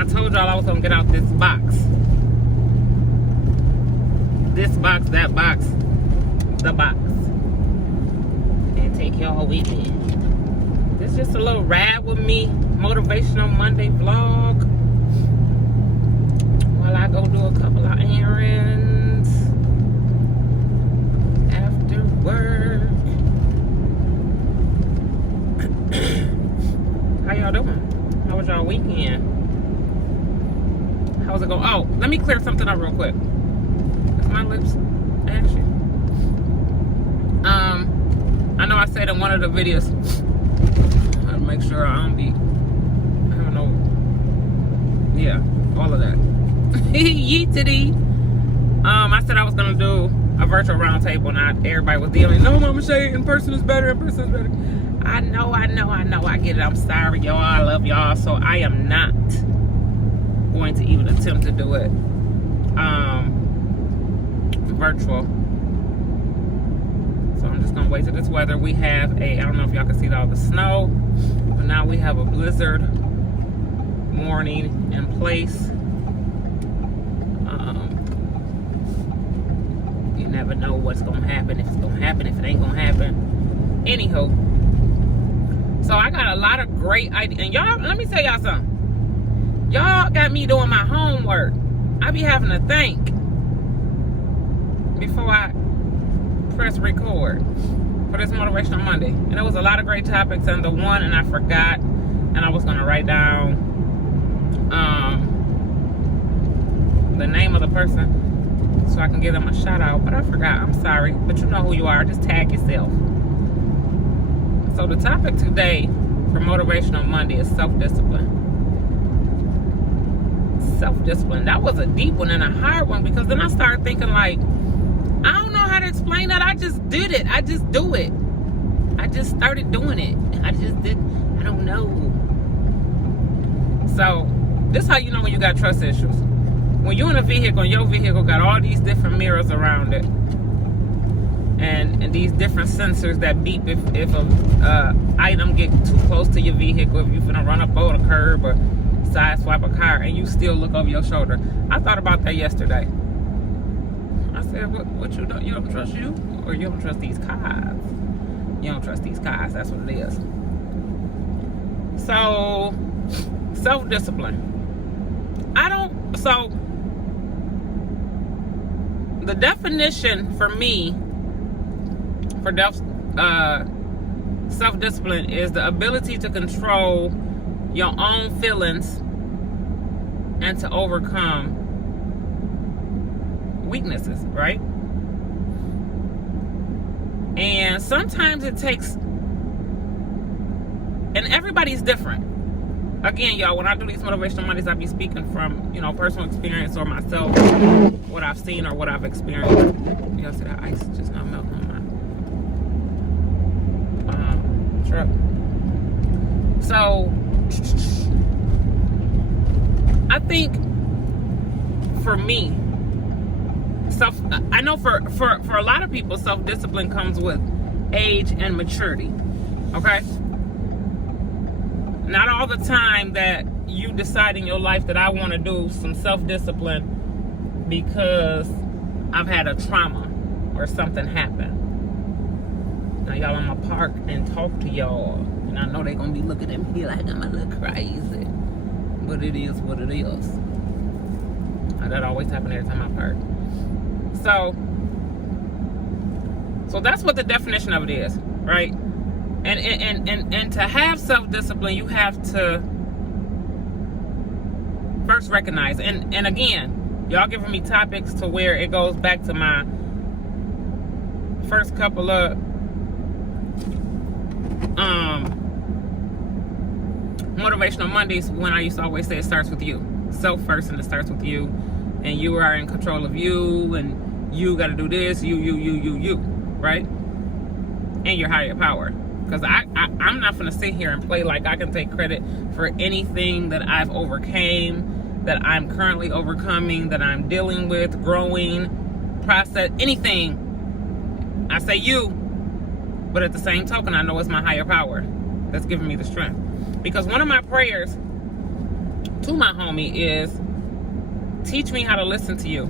I told y'all I was gonna get out this box. This box, that box, the box. And take y'all with me. This is just a little ride with me, motivational Monday vlog. While I go do a couple of errands after work. How y'all doing? How was y'all weekend? How's it going? Oh, let me clear something up real quick. Is my lips ashy? I know I said in one of the videos, I gotta make sure I don't be, I don't know, yeah, all of that. Yeetity. I said I was gonna do a virtual roundtable, not everybody was dealing. No, Mama Shay, in person is better, in person is better. I know, I get it. I'm sorry, y'all. I love y'all. So I am not going to even attempt to do it virtual. So I'm just gonna wait till this weather. We have I don't know if y'all can see all the snow, but now we have a blizzard warning in place. You never know what's gonna happen, if it's gonna happen, if it ain't gonna happen. Anywho, so I got a lot of great ideas. And y'all, let me tell y'all something. Y'all got me doing my homework. I be having to think before I press record for this Motivational Monday. And there was a lot of great topics, and the one, and I forgot, and I was gonna write down the name of the person so I can give them a shout out, but I forgot. I'm sorry, but you know who you are. Just tag yourself. So the topic today for Motivational Monday is self-discipline. Self-discipline. That was a deep one and a hard one, because then I started thinking, like, I don't know how to explain that. I just did it. I just do it. I just started doing it. I just did. I don't know. So this is how you know when you got trust issues. When you're in a vehicle, and your vehicle got all these different mirrors around it, and these different sensors that beep if a item get too close to your vehicle, if you're finna run up over a curb or side swipe a car, and you still look over your shoulder. I thought about that yesterday. I said, what you don't, you don't trust you? Or you don't trust these cars? You don't trust these cars, that's what it is. So, self-discipline. So, the definition for me for self-discipline is the ability to control your own feelings and to overcome weaknesses, right? And sometimes it takes, and everybody's different. Again, y'all, when I do these Motivational Mondays, I be speaking from, personal experience or myself, what I've seen or what I've experienced. Y'all see that ice just not melting on my truck. So, I think for me, I know for a lot of people, self-discipline comes with age and maturity, okay? Not all the time that you decide in your life that I want to do some self-discipline because I've had a trauma or something happened. Now, y'all, I'm going to park and talk to y'all, and I know they're going to be looking at me like I'm a little crazy, but it is what it is. That always happens every time I park. So that's what the definition of it is, right? And to have self-discipline, you have to first recognize, and again, y'all giving me topics to where it goes back to my first couple of Motivational Mondays, when I used to always say it starts with you. Self first, and it starts with you, and you are in control of you, and you got to do this, you, right? And your higher power. Because I'm not going to sit here and play like I can take credit for anything that I've overcame, that I'm currently overcoming, that I'm dealing with, growing, process, anything. I say you, but at the same token, I know it's my higher power that's giving me the strength. Because one of my prayers to my homie is, teach me how to listen to you.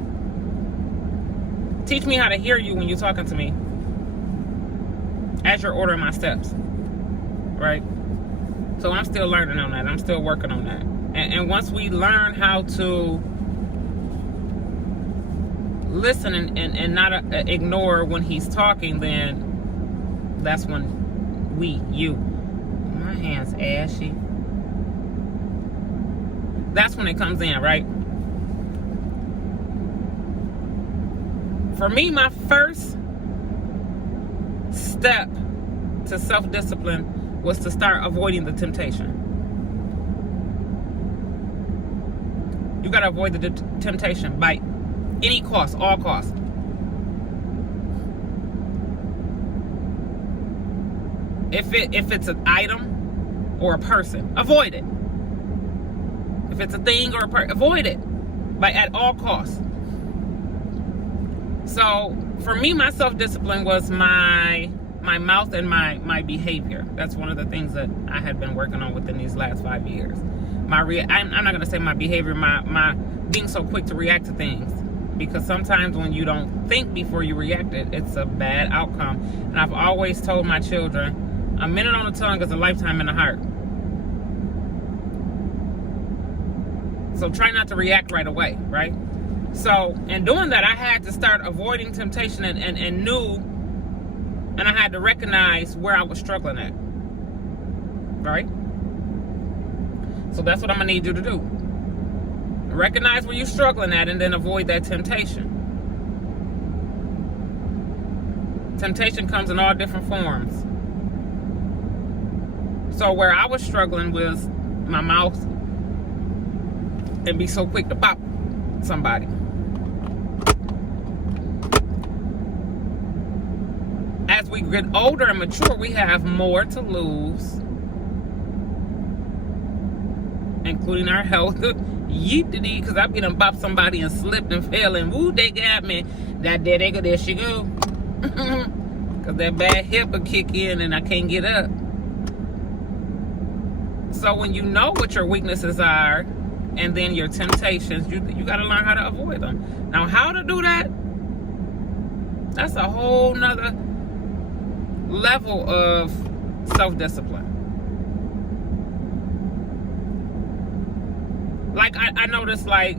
Teach me how to hear you when you're talking to me as you're ordering my steps, right? So I'm still learning on that. I'm still working on that. And once we learn how to listen and not ignore when he's talking, then that's when my hand's ashy. That's when it comes in, right? For me, my first step to self-discipline was to start avoiding the temptation. You got to avoid the temptation by any cost, all costs. If it's an item or a person, avoid it. If it's a thing or a person, avoid it at all costs. So for me, my self-discipline was my mouth and my behavior. That's one of the things that I had been working on within these last 5 years. I'm not going to say my behavior, my being so quick to react to things. Because sometimes when you don't think before you react, it's a bad outcome. And I've always told my children, a minute on the tongue is a lifetime in the heart. So try not to react right away, right? So in doing that, I had to start avoiding temptation and knew, and I had to recognize where I was struggling at, right? So that's what I'm gonna need you to do. Recognize where you're struggling at and then avoid that temptation. Temptation comes in all different forms. So where I was struggling was my mouth and be so quick to pop somebody. As we get older and mature, we have more to lose, including our health. Yeetity, because I've been and bopped somebody and slipped and fell and woo, they got me. There she go. Because that bad hip will kick in and I can't get up. So when you know what your weaknesses are and then your temptations, you got to learn how to avoid them. Now, how to do that? That's a whole nother level of self-discipline. Like I noticed, like,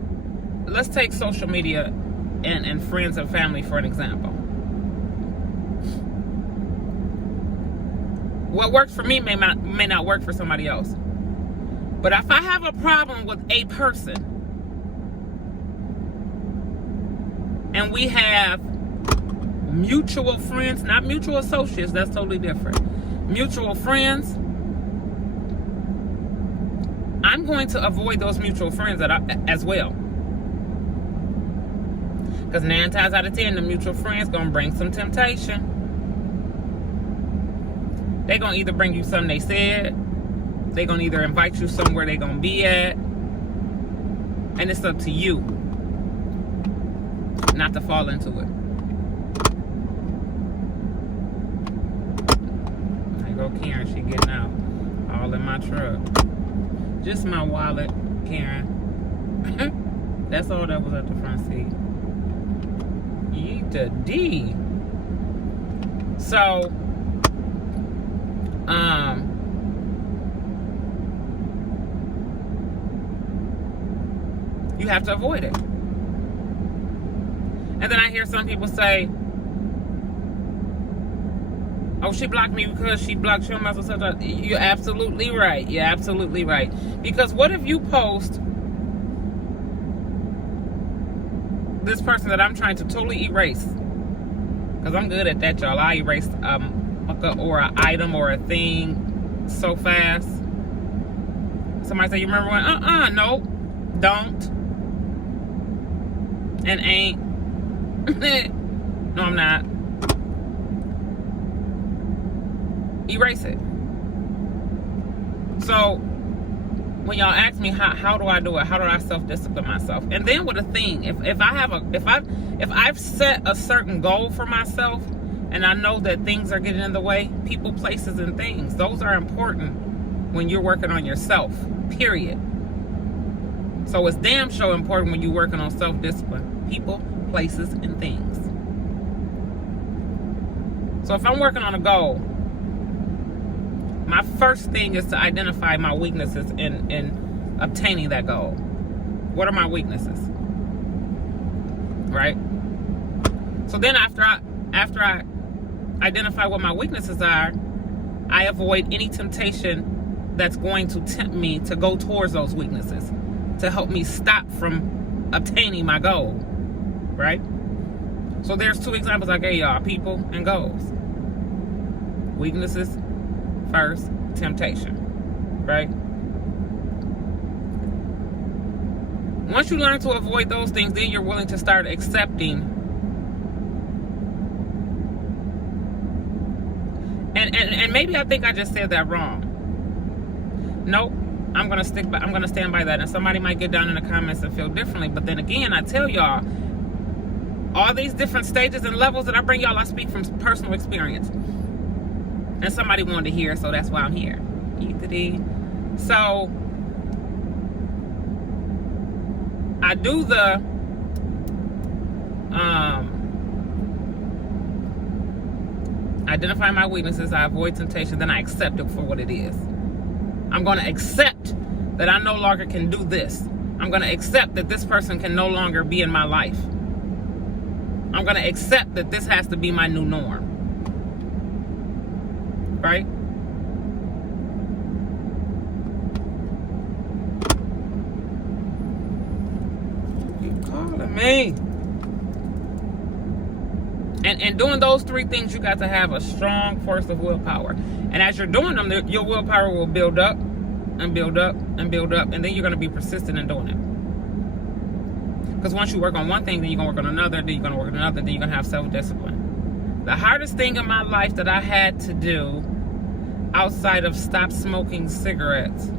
let's take social media and friends and family for an example. What works for me may not work for somebody else. But if I have a problem with a person and we have mutual friends, not mutual associates, that's totally different. Mutual friends, I'm going to avoid those mutual friends as well. Because 9 times out of 10, the mutual friends going to bring some temptation. They're going to either bring you something they said. They're going to either invite you somewhere they're going to be at. And it's up to you not to fall into it. There go Karen, she getting out. All in my truck. Just my wallet, Karen. That's all that was at the front seat. Yeet the D. So, you have to avoid it. And then I hear some people say, oh, she blocked me because she blocked your mouth or something. You're absolutely right. You're absolutely right. Because what if you post this person that I'm trying to totally erase? Because I'm good at that, y'all. I erase or an item or a thing so fast. Somebody say, you remember when? No, don't. And ain't. No, I'm not. Erase it. So when y'all ask me how do I do it, how do I self-discipline myself, and then with a thing, if I've set a certain goal for myself and I know that things are getting in the way, people, places, and things, those are important when you're working on yourself, period. So it's damn sure important when you're working on self-discipline. People, places, and things. So if I'm working on a goal, my first thing is to identify my weaknesses in obtaining that goal. What are my weaknesses? Right? So then after I identify what my weaknesses are, I avoid any temptation that's going to tempt me to go towards those weaknesses, to help me stop from obtaining my goal. Right? So there's two examples I gave y'all, people and goals. Weaknesses first, temptation. Right? Once you learn to avoid those things, then you're willing to start accepting. And maybe I think I just said that wrong. Nope. I'm gonna stand by that. And somebody might get down in the comments and feel differently. But then again, I tell y'all, all these different stages and levels that I bring y'all, I speak from personal experience. And somebody wanted to hear, so that's why I'm here. So I do the identify my weaknesses, I avoid temptation, then I accept it for what it is. I'm going to accept that I no longer can do this. I'm going to accept that this person can no longer be in my life. I'm going to accept that this has to be my new norm. Right? Keep calling me. And doing those three things, you got to have a strong force of willpower. And as you're doing them, your willpower will build up and build up and build up. And then you're going to be persistent in doing it. Because once you work on one thing, then you're going to work on another, then you're going to work on another, then you're going to have self-discipline. The hardest thing in my life that I had to do outside of stop smoking cigarettes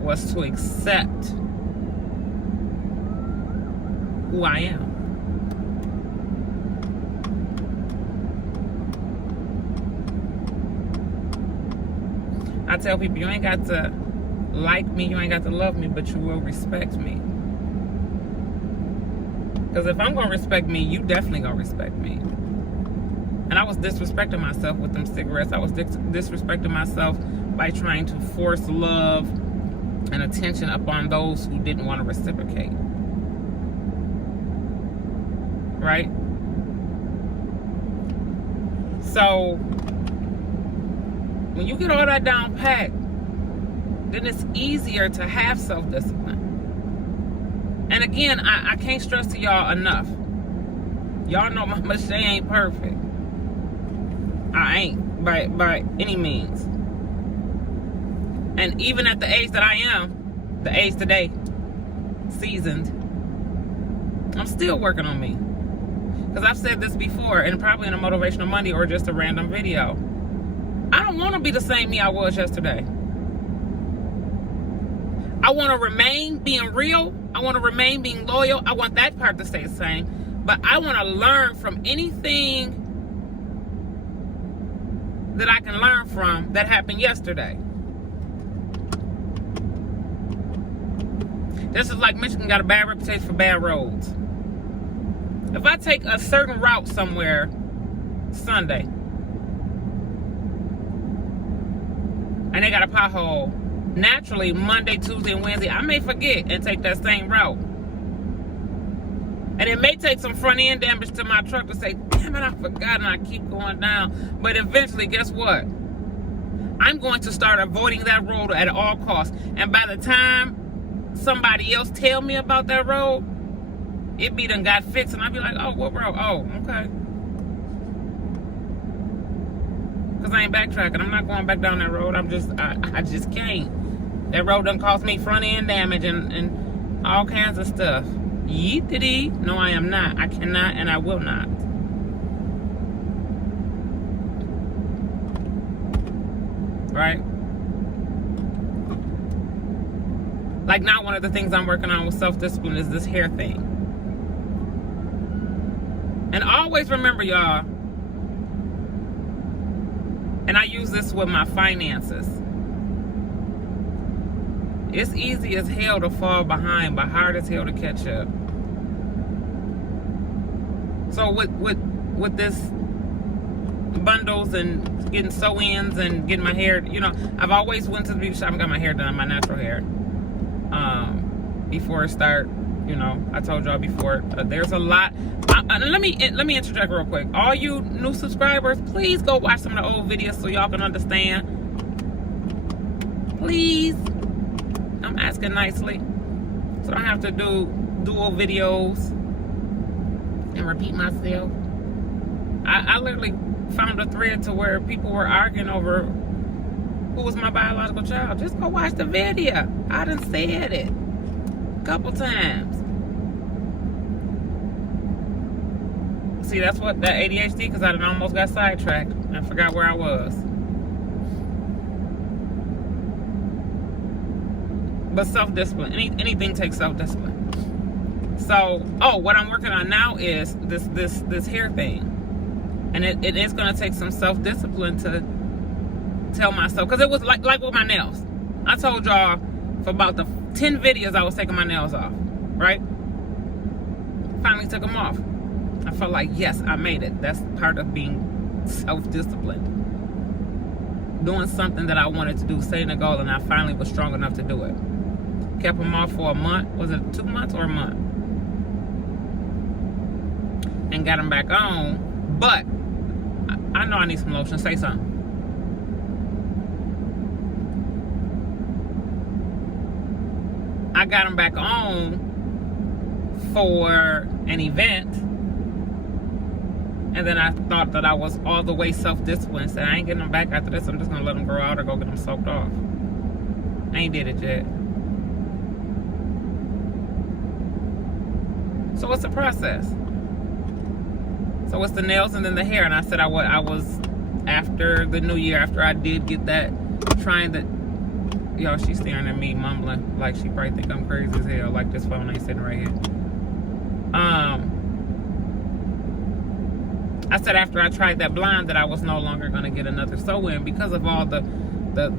was to accept who I am. I tell people, you ain't got to like me, you ain't got to love me, but you will respect me. Because if I'm going to respect me, you definitely going to respect me. And I was disrespecting myself with them cigarettes. I was disrespecting myself by trying to force love and attention upon those who didn't want to reciprocate. Right? So when you get all that down pat, then it's easier to have self-discipline. And again, I can't stress to y'all enough. Y'all know Mama Shay ain't perfect. I ain't by any means. And even at the age that I am, the age today, seasoned, I'm still working on me. Because I've said this before, and probably in a Motivational Monday or just a random video. I don't want to be the same me I was yesterday. I want to remain being real. I want to remain being loyal. I want that part to stay the same. But I want to learn from anything that I can learn from that happened yesterday. This is like Michigan got a bad reputation for bad roads. If I take a certain route somewhere Sunday and they got a pothole, naturally Monday, Tuesday, and Wednesday, I may forget and take that same route. And it may take some front end damage to my truck to say, damn it, I forgot, and I keep going down. But eventually, guess what? I'm going to start avoiding that road at all costs. And by the time somebody else tell me about that road, it be done got fixed, and I'll be like, oh, what road? Oh, okay. Because I ain't backtracking. I'm not going back down that road. I just can't. That road done cost me front end damage and all kinds of stuff. Yeet-diddy. No, I am not. I cannot and I will not. Right? Like now, one of the things I'm working on with self-discipline is this hair thing. And always remember, y'all, and I use this with my finances. It's easy as hell to fall behind, but hard as hell to catch up. So with this bundles and getting sew-ins and getting my hair, I've always went to the beauty shop and got my hair done, my natural hair. Before I start, I told y'all before, there's a lot. Let me interject real quick. All you new subscribers, please go watch some of the old videos so y'all can understand. Please. I'm asking nicely. So I don't have to do dual videos and repeat myself. I literally found a thread to where people were arguing over who was my biological child. Just go watch the video. I done said it a couple times. See, that's what that ADHD, because I done almost got sidetracked and forgot where I was. But self-discipline, anything takes self-discipline. So, what I'm working on now is this hair thing. And it is going to take some self-discipline to tell myself. Because it was like with my nails. I told y'all for about the 10 videos I was taking my nails off. Right? Finally took them off. I felt like, yes, I made it. That's part of being self-disciplined. Doing something that I wanted to do. Setting a goal, and I finally was strong enough to do it. Kept them off for a month. Was it 2 months or a month? And got them back on. But I know I need some lotion. Say something. I got them back on for an event. And then I thought that I was all the way self-disciplined. Said, I ain't getting them back after this. I'm just going to let them grow out or go get them soaked off. I ain't did it yet. So it's a process. So it's the nails and then the hair. And I said I was after the new year, after I did get that, trying to, y'all, she's staring at me, mumbling, like she probably think I'm crazy as hell, like this phone ain't sitting right here. I said after I tried that blonde that I was no longer going to get another sew-in because of all the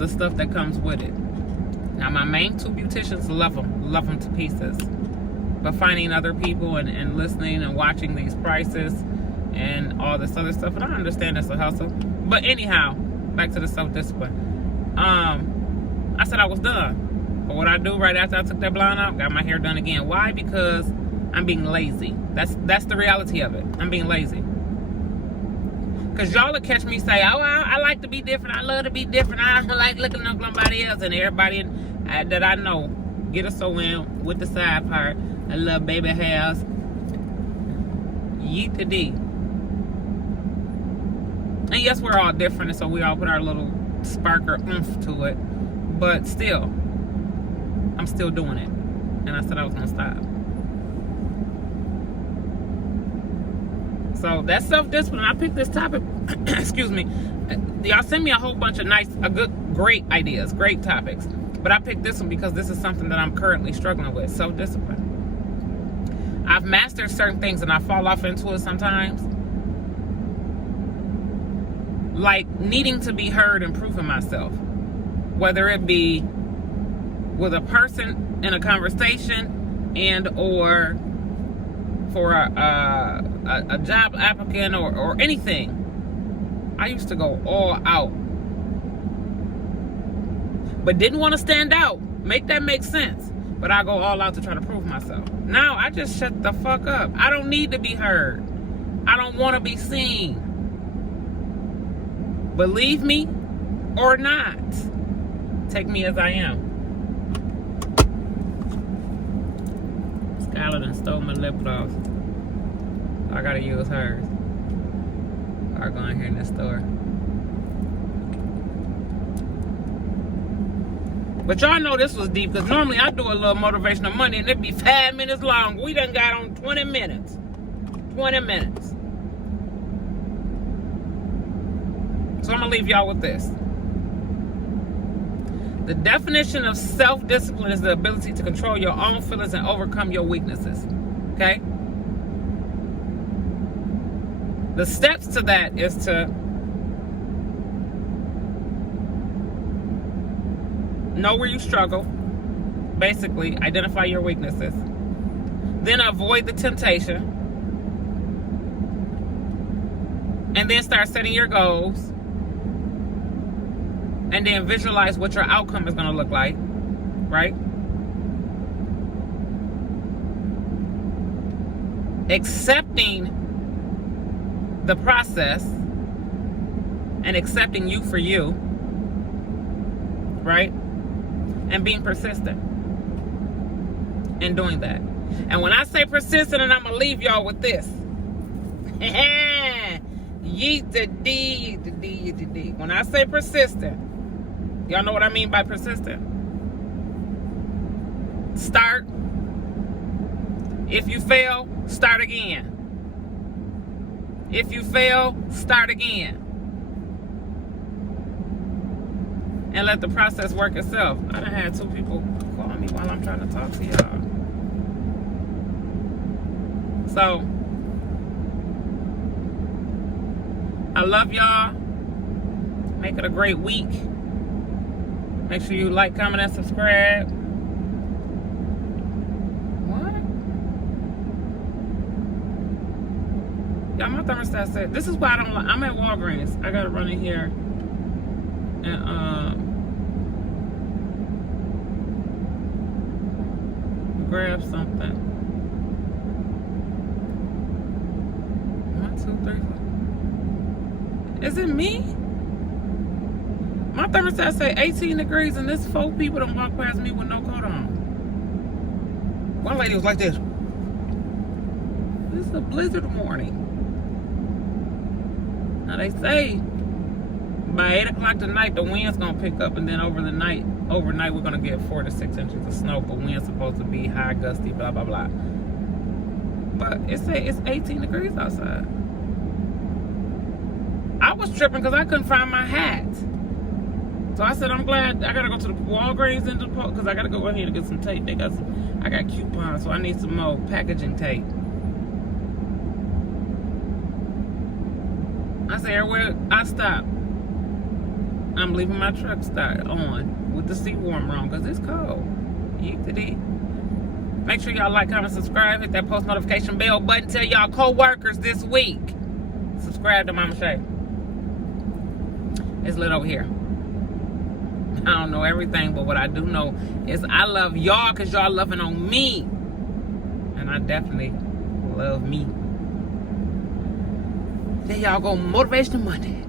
stuff that comes with it. Now my main two beauticians love them to pieces. But finding other people and listening and watching these prices and all this other stuff, and I understand it's a hustle. But anyhow, back to the self-discipline. I said I was done. But what I do right after I took that blonde out, got my hair done again. Why? Because I'm being lazy. That's the reality of it. I'm being lazy. Because y'all will catch me say, I like to be different. I love to be different. I don't like looking at somebody else. And everybody that I know get a sew-in with the side part. I love baby hairs. Yeet to D. And yes, we're all different. And so we all put our little spark or oomph to it. But still, I'm still doing it. And I said I was going to stop. So that's self-discipline. I picked this topic. Excuse me. Y'all send me a whole bunch of great ideas, great topics. But I picked this one because this is something that I'm currently struggling with. Self-discipline. I've mastered certain things and I fall off into it sometimes. Like needing to be heard and proving myself. Whether it be with a person in a conversation and or for a job applicant or anything. I used to go all out. But didn't want to stand out. Make that make sense. But I go all out to try to prove myself. Now I just shut the fuck up. I don't need to be heard. I don't want to be seen. Believe me or not. Take me as I am. Skylar done stole my lip gloss. I gotta use hers. Or go in here in the store. But y'all know this was deep because normally I do a little motivational Monday and it'd be 5 minutes long. We done got on 20 minutes. 20 minutes. So I'm gonna leave y'all with this. The definition of self-discipline is the ability to control your own feelings and overcome your weaknesses. Okay? The steps to that is to know where you struggle, basically identify your weaknesses. Then avoid the temptation. And then start setting your goals. And then visualize what your outcome is going to look like. Right? Accepting the process and accepting you for you. Right? And being persistent in doing that. And when I say persistent, and I'm going to leave y'all with this. Yeet the D, yeet the D, yeet the D. When I say persistent, y'all know what I mean by persistent? Start. If you fail, start again. If you fail, start again. And let the process work itself. I done had 2 people call me while I'm trying to talk to y'all. So, I love y'all. Make it a great week. Make sure you like, comment, and subscribe. What? Y'all, my thermostat said, this is why I don't like, I'm at Walgreens. I gotta run in here and grab something. 1, 2, 3, 4. Is it me? My thermostat say 18 degrees and this 4 people don't walk past me with no coat on. One lady was like this. This is a blizzard warning. Now they say by 8 o'clock tonight the wind's gonna pick up, and then overnight we're gonna get 4 to 6 inches of snow, but wind's supposed to be high, gusty, blah blah blah. But it say it's 18 degrees outside. I was tripping because I couldn't find my hat. So I said, I'm glad I gotta go to the Walgreens and because I gotta go in here to get some tape. I got coupons, so I need some more packaging tape. I said, everywhere I stop, I'm leaving my truck on with the seat warmer on because it's cold. Make sure y'all like, comment, subscribe, hit that post notification bell button. Tell y'all co-workers this week. Subscribe to Mama Shay. It's lit over here. I don't know everything, but what I do know is I love y'all because y'all loving on me. And I definitely love me. There y'all go, Motivational Monday.